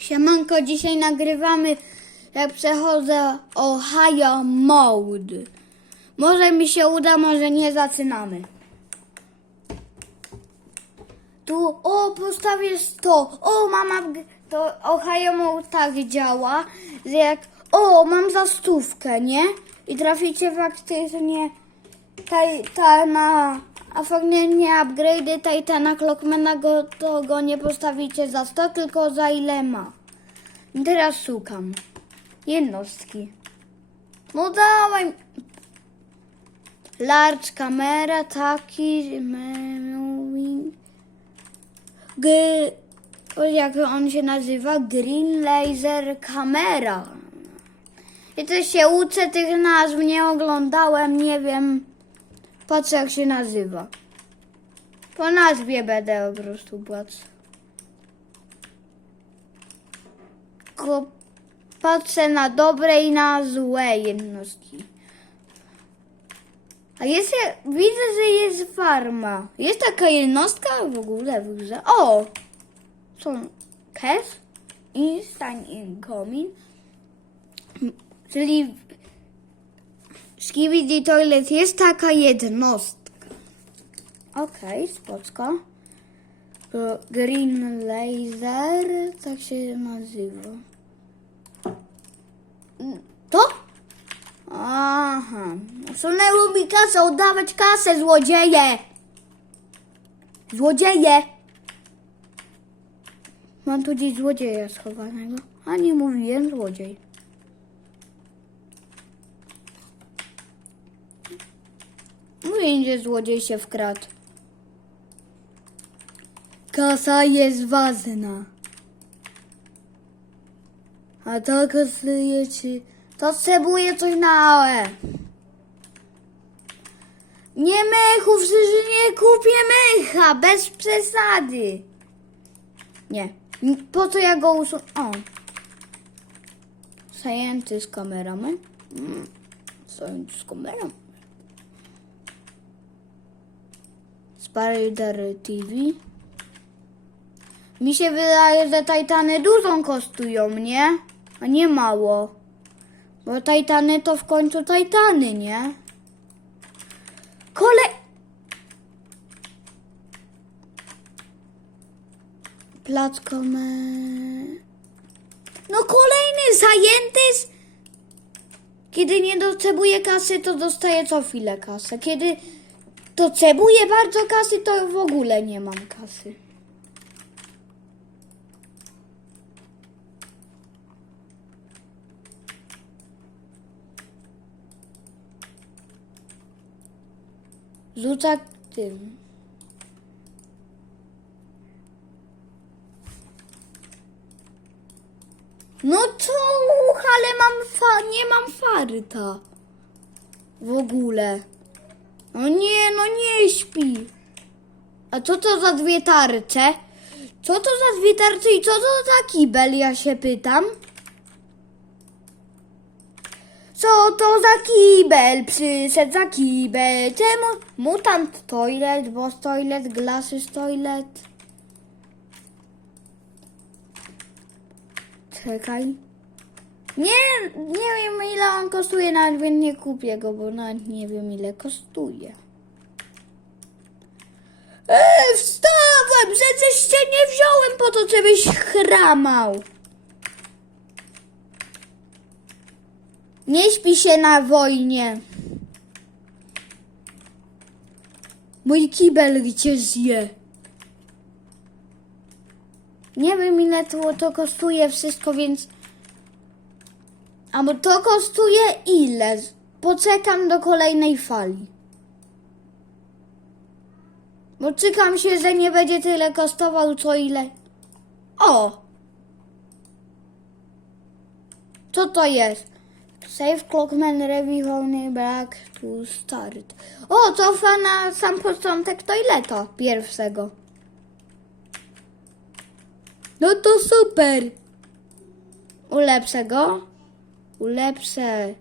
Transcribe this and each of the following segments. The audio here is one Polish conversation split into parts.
Siemanko, dzisiaj nagrywamy, jak przechodzę Ohio Mode. Może mi się uda, może nie zaczynamy. Tu, o, postawię 100. O, mama, to Ohio Mode tak działa, że jak, o, mam za stówkę, nie? I traficie faktycznie taj, ta na, a faktycznie upgrade'y Titana Clockmana go, to go nie postawicie za 100, tylko za ile ma. Teraz szukam. Jednostki. No dawaj. Large kamera, taki, menu, G, jak on się nazywa? Green Laser Camera. I też się uczę tych nazw, nie oglądałem, nie wiem. Patrzę jak się nazywa. Po nazwie będę po prostu patrzeć. Tylko patrzę na dobre i na złe jednostki. A jest, widzę, że jest farma. Jest taka jednostka w ogóle w grze. O! Są cash, instant incoming, czyli Skibidi Toilet jest taka jednostka. Okej, okay, spoczko. Green Laser, tak się nazywa. To? Aha. Usunęło mi kasę, oddawać kasę, złodzieje! Złodzieje! Mam tu gdzieś złodzieja schowanego. A nie mówiłem złodziej. Mówię, że złodziej się wkradł. Kasa jest ważna. A to kasuje ci... To potrzebuje coś na AOE. Nie mechu, przecież nie kupię mecha, bez przesady. Nie. Po co ja go usunę? O. Zajęty z kamerami. Mm. Zajęty z kamerą. Spider TV. Mi się wydaje, że Titany dużą kosztują, nie? A nie mało. Bo Titany to w końcu Titany, nie? Kole... Plac kome... No kolejny zajęty z... Kiedy nie docebuje kasy, to dostaje co chwilę kasę. Kiedy docebuje bardzo kasy, to w ogóle nie mam kasy. Rzuca tym. No co, ale mam fa nie mam farta. W ogóle. No nie, no nie śpi. A co to za dwie tarcze? Co to za dwie tarcze i co to za kibel, ja się pytam? Co to za kibel? Przyszedł za kibel. Czemu? Mutant toilet, boss toilet, glasses toilet. Czekaj. Nie, nie wiem ile on kosztuje, nawet więc nie kupię go, bo nawet nie wiem ile kosztuje. Eee, wstawaj! Przecież cię nie wziąłem po to, żebyś chramał. Nie śpi się na wojnie. Mój kibel cię zje. Nie wiem ile to, to kosztuje wszystko, więc... Albo to kosztuje ile? Poczekam do kolejnej fali. Bo czekam się, że nie będzie tyle kosztował, co ile. O! Co to jest? Save Clockman Review Only Back to Start. O, cofa na sam początek toileta pierwszego. No to super. Ulepszę go. Ulepszę.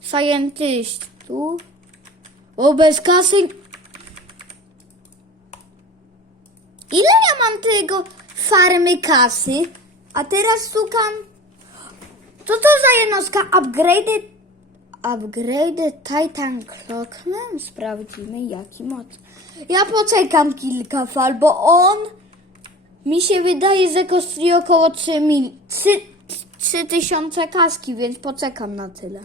Scientystów. O, bez kasy. Ile ja mam tego farmy kasy? A teraz szukam. Co to za jednostka? Upgrade. Upgrade Titan Clockman? Sprawdzimy jaki moc. Ja poczekam kilka fal, bo on mi się wydaje, że kosztuje około 3 mil. 3, 3000 kaski, więc poczekam na tyle.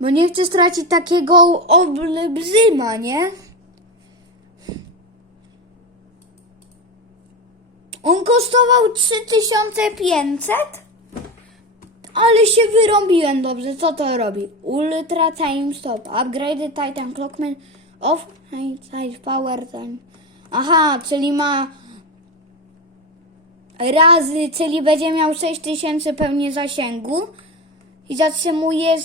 Bo nie chcę stracić takiego olbrzyma, nie? On kosztował 3500? Ale się wyrąbiłem dobrze. Co to robi? Ultra Time Stop. Upgrade Titan Clockman off high power time. Aha, czyli ma razy, czyli będzie miał 6000 pełnie zasięgu i zatrzymuje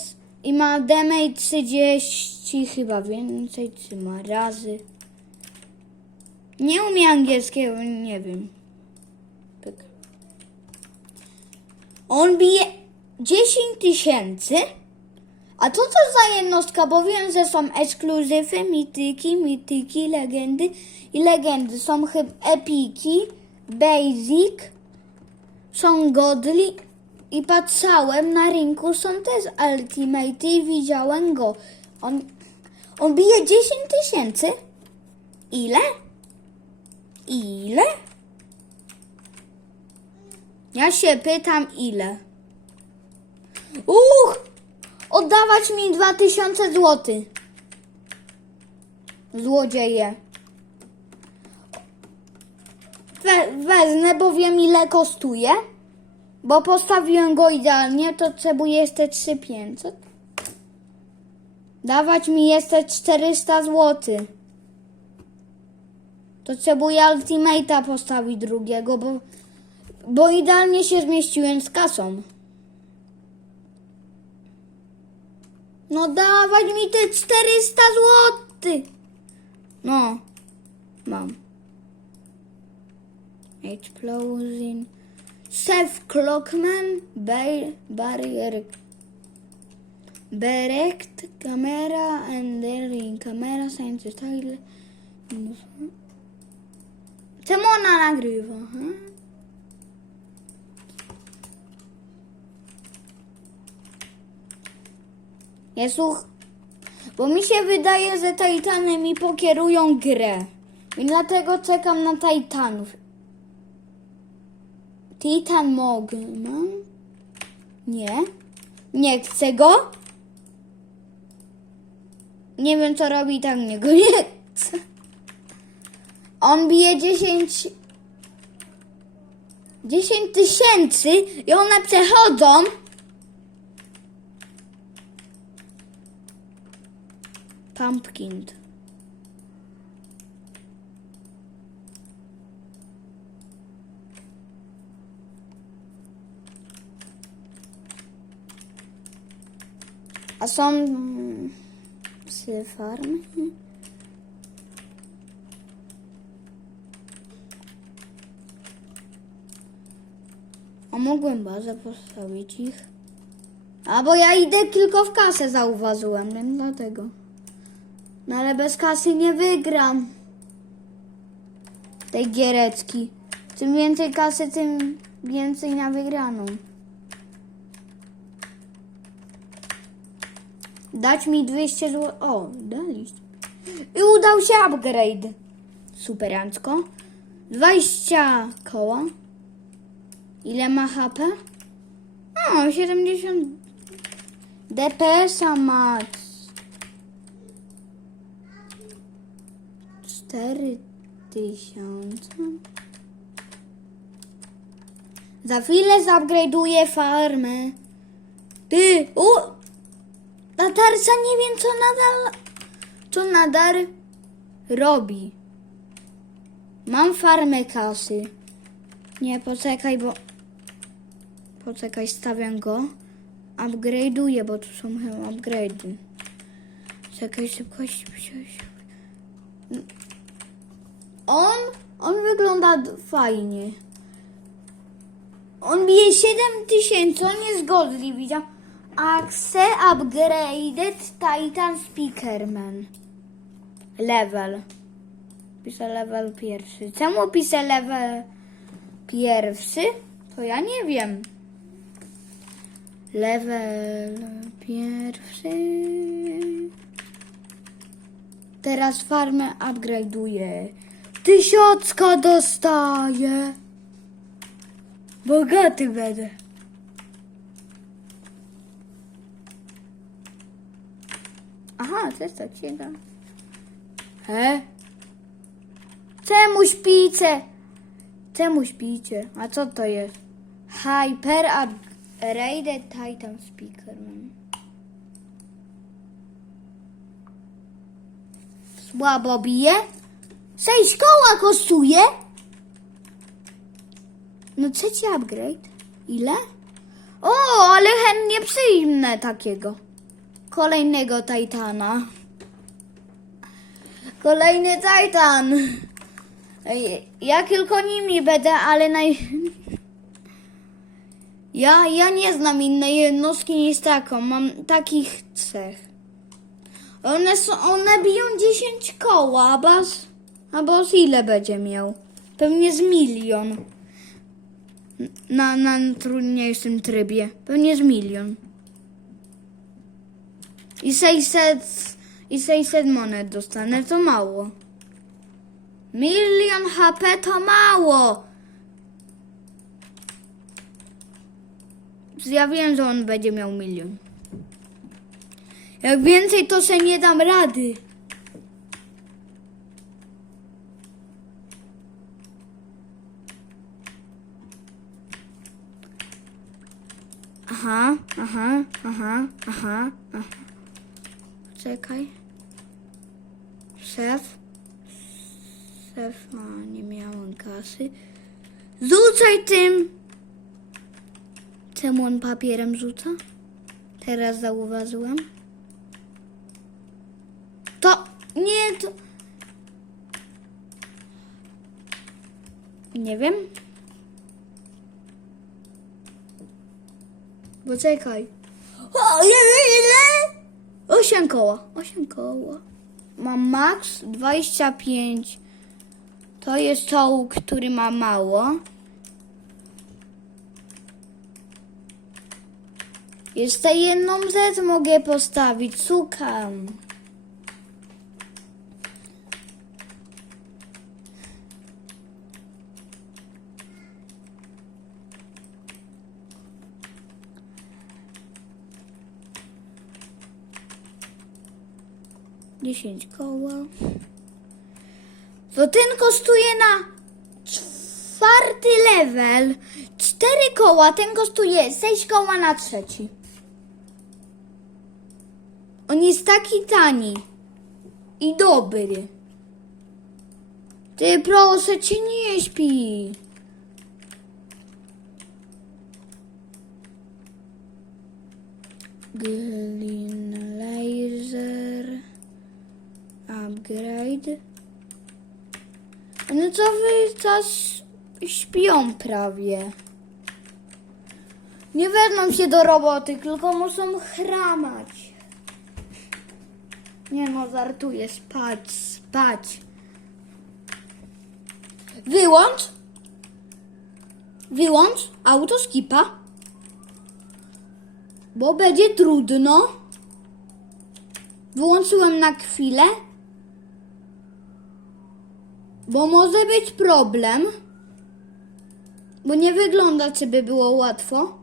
i ma damage 30 chyba więcej, czy ma razy. Nie umiem angielskiego, nie wiem. Tak. On bije 10 tysięcy. A co to za jednostka? Bo wiem, że są ekskluzywy, mityki, mityki, legendy i legendy. Są chyba epiki, basic, są godly i patrzałem na rynku, są też ultimate i widziałem go. On, on bije 10 tysięcy? Ile? Ile? Ja się pytam ile. Uch! Oddawać mi 2000 zł. Złodzieje. We, wezmę, bo wiem ile kosztuje. Bo postawiłem go idealnie, to potrzebuję jeszcze 3500. Dawać mi jeszcze 400 zł. To potrzebuję Ultimate'a postawić drugiego, bo, bo idealnie się zmieściłem z kasą. No dawać mi te 400 zł. No, mam. Explosion. Seth Clockman, Bar- Barrier. Berect, camera, and ring, camera, science style. Czemu ona nagrywa? Hmm? Jezu, bo mi się wydaje, że Titany mi pokierują grę. I dlatego czekam na Titanów. Titan Mogman? Nie. Nie chcę go. Nie wiem co robi, tak mnie go nie chce. On bije 10... 10 tysięcy i one przechodzą. Pumpkin. A są mm, psy farmy? A mogłem bazę postawić ich? A bo ja idę tylko w kasę zauważyłem, więc dlatego. No ale bez kasy nie wygram tej giereczki. Czym więcej kasy, tym więcej na wygraną. Dać mi 200 zł. O, daliście. I udał się upgrade. Superancko. 20 koła. Ile ma HP? O, 70 DPS-a ma 4000. Za chwilę zupgrade'uję farmę. Ty, u! Latarca nie wiem co nadal, co nadal robi. Mam farmę kasy. Nie, poczekaj, bo... Poczekaj, stawiam go. Upgrade'uję, bo tu są chyba upgrade'y. Czekaj, szybko, szybko, szybko. On, on wygląda fajnie. On bije 7000, on jest godly, widział. Axe Upgraded Titan Speakerman. Level. Piszę level pierwszy. Czemu piszę level pierwszy? To ja nie wiem. Level pierwszy. Teraz farmę upgrade'uję. Tysiącka dostaję. Bogaty będę. Jest tak ciekawe. He? Czemu śpicie? Czemu śpicie? A co to jest? Hyper Upgraded Titan Speakerman. Słabo bije? Sześć koła kosztuje? No trzeci upgrade. Ile? O, ale chętnie przyjmę takiego. Kolejnego Titana. Kolejny Titan. Ja tylko nimi będę, ale naj... Ja, ja nie znam innej jednostki niż taką. Mam takich trzech. One, są, one biją 10 koła, a bas, a bas ile będzie miał? Pewnie z milion. Na, na trudniejszym trybie. Pewnie z milion. I 600, i 600 monet dostanę, to mało. Milion HP to mało. Ja wiem, że on będzie miał milion. Jak więcej, to se nie dam rady. Aha, aha, aha, aha, aha. Czekaj. Szef. Szef, a nie miałem kasy. Rzucaj tym! Czemu on papierem rzuca? Teraz zauważyłem. To... Nie, to... Nie wiem. Poczekaj. O, nie, nie, nie. 8 koła. 8 koła. Mam max 25. To jest czoł, który ma mało. Jeszcze jedną rzecz mogę postawić. Szukam. Dziesięć koła. To ten kosztuje na czwarty level. Cztery koła, ten kosztuje sześć koła na trzeci. On jest taki tani i dobry. Ty proszę cię nie śpi. Laser upgrade. No co wy czas śpią prawie. Nie wezmą się do roboty, tylko muszą chramać. Nie no, żartuję, spać, spać. Wyłącz. Wyłącz autoskipa. Bo będzie trudno. Wyłączyłem na chwilę. Bo może być problem. Bo nie wygląda, czy by było łatwo.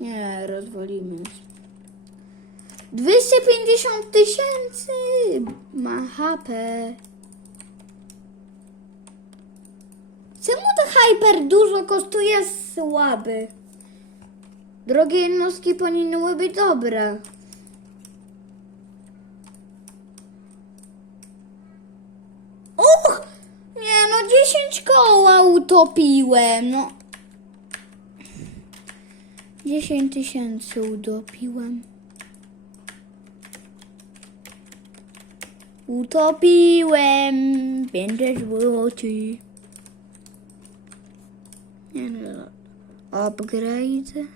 Nie, rozwalimy. 250 tysięcy ma HP. Czemu to hyper dużo kosztuje słaby? Drogie jednostki powinny być dobre. Uch! Nie no, 10 koła utopiłem, no. 10 tysięcy utopiłem. Utopiłem 500 złotych. Nie no, upgrade.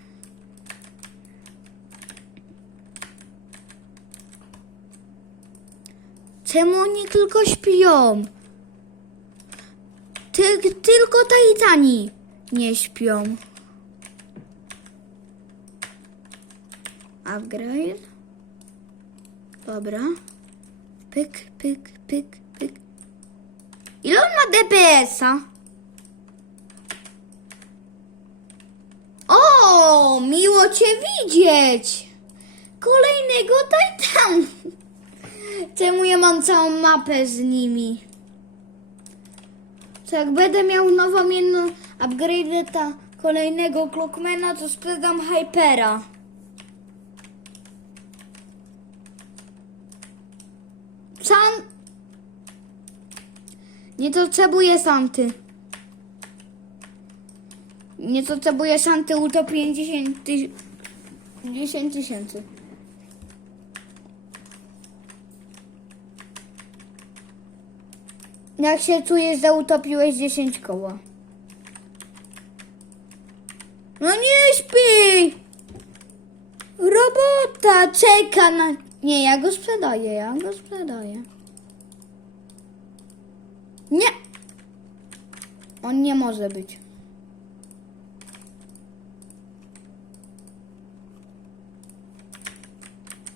Czemu oni tylko śpią? Ty, tylko Titani nie śpią. Upgrade. Dobra. Pyk, pyk, pyk, pyk. Ile on ma DPS-a? O, miło Cię widzieć. Kolejnego Titanu. Czemu ja mam całą mapę z nimi? To jak będę miał nową jedną upgrade'a kolejnego Clockmana, to sprzedam Hypera. San... Nie potrzebuję Santy. Nie potrzebuję Santy, utopię 10 tyś... 10 tysięcy. Jak się czujesz, że utopiłeś 10 koła? No nie śpi! Robota czeka na... Nie, ja go sprzedaję, ja go sprzedaję. Nie! On nie może być.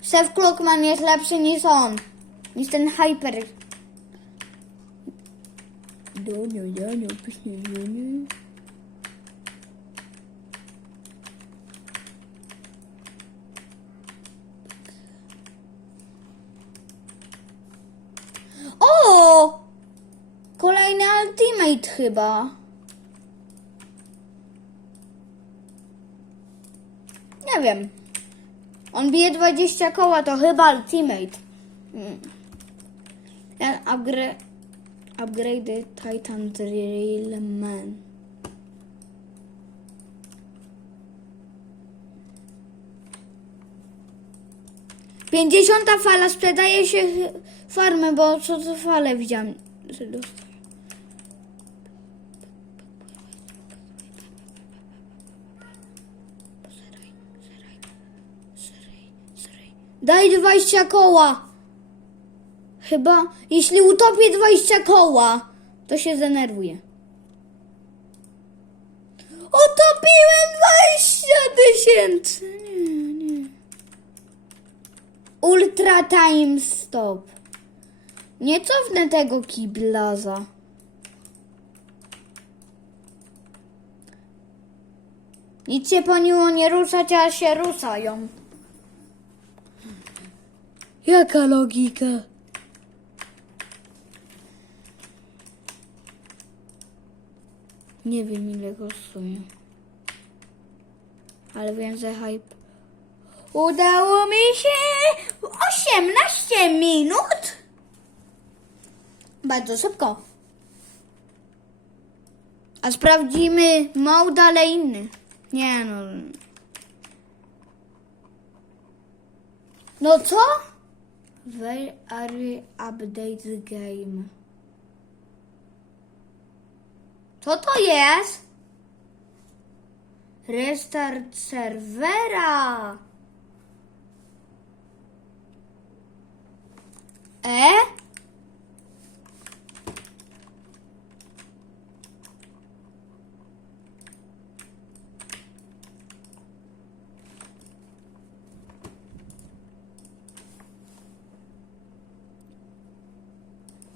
Szef Klokman jest lepszy niż on. Niż ten Hyper. Donio, donio, pysznie, donio. O! Kolejny ultimate chyba. Nie wiem. On bije 20 koła, to chyba ultimate. Mm. Upgrade... Upgrade Titan Drill Man. Pięćdziesiąta fala sprzedaje się farmę, bo co to falę widziałam. Daj 20 koła. Chyba, jeśli utopię 20 koła, to się zdenerwuję. Utopiłem 20 tysięcy. Nie, nie. Ultra time stop. Nie cofnę tego kiblaza. Nic się po niło nie ruszać, a się ruszają. Jaka logika? Nie wiem ile kosztuje. Ale wiem, że hype. Udało mi się 18 minut. Bardzo szybko. A sprawdzimy mode, ale inny. Nie no. No co? Where are update game? Co to jest? Restart serwera. E?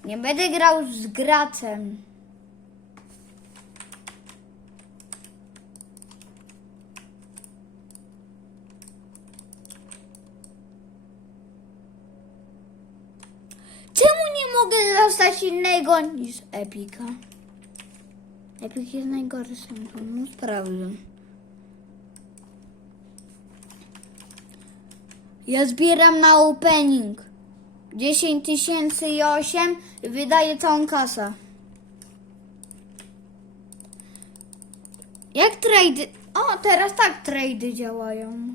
Nie będę grał z gracem. Czemu nie mogę innego niż Epika? Epic jest najgorszym, to no sprawdzę. Ja zbieram na opening 10 tysięcy i 8 i wydaję całą kasę. Jak trade... O, teraz tak trady działają.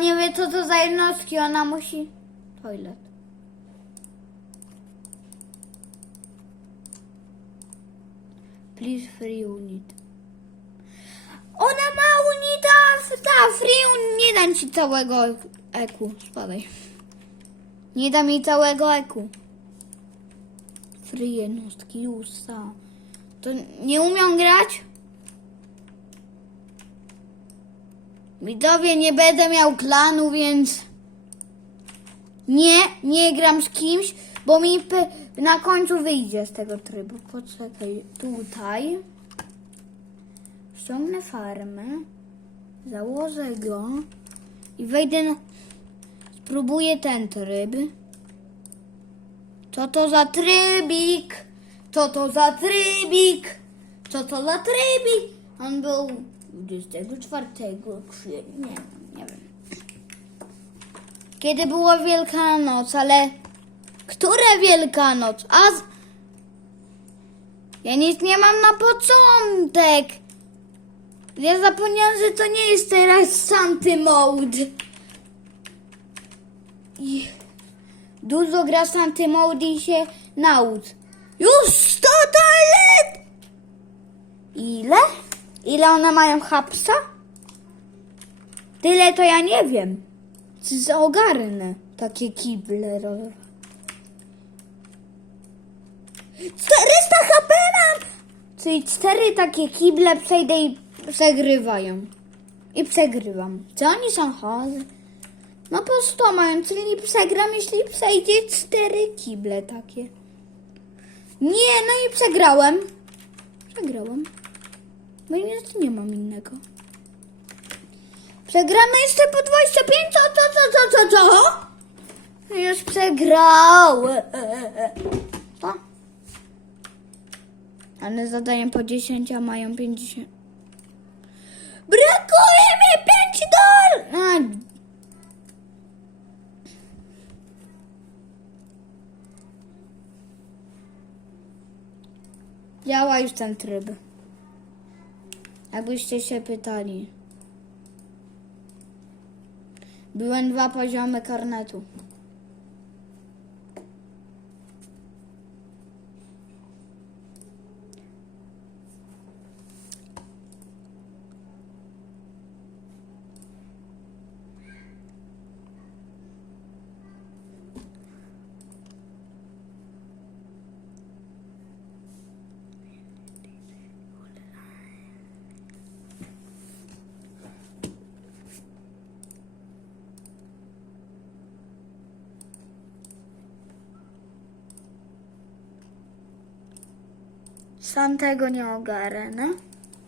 Nie wie, co to za jednostki, ona musi... Toilet. Please free unit. Ona ma unita, ta free unit. Nie dam ci całego eku, spadaj. Nie da mi całego eku. Free jednostki, już To nie umiem grać? Widzowie, nie będę miał klanu, więc nie, nie gram z kimś, bo mi na końcu wyjdzie z tego trybu. Poczekaj, tutaj. Ściągnę farmę, założę go i wejdę na... Spróbuję ten tryb. Co to za trybik? Co to za trybik? Co to za trybik? On był 24 kwietnia, nie, wiem. Kiedy była Wielkanoc, ale które Wielkanoc? A z... Ja nic nie mam na początek. Ja zapomniałam, że to nie jest teraz Santy Mode. I dużo gra Santy Mode i się naucz. Już 100 talent! Ile? Ile one mają hapsa? Tyle to ja nie wiem. Z ogarnę takie kible. ro- 400 HP! Czyli cztery takie kible przejdę i przegrywają. I przegrywam. Czy oni są chorzy? No po 100 mają, czyli przegram, jeśli przejdzie cztery kible takie. Nie, no i przegrałem. Przegrałem. Bo nic nie mam innego. Przegramy jeszcze po 25, co, co, co, co, co, co? Już przegrałem. Co? Ale zadają po 10, a mają 50. Brakuje mi 5 dolarów! Działa już ten tryb. Jakbyście się pytali. Byłem dwa poziomy karnetu. Sam tego nie ogarnę.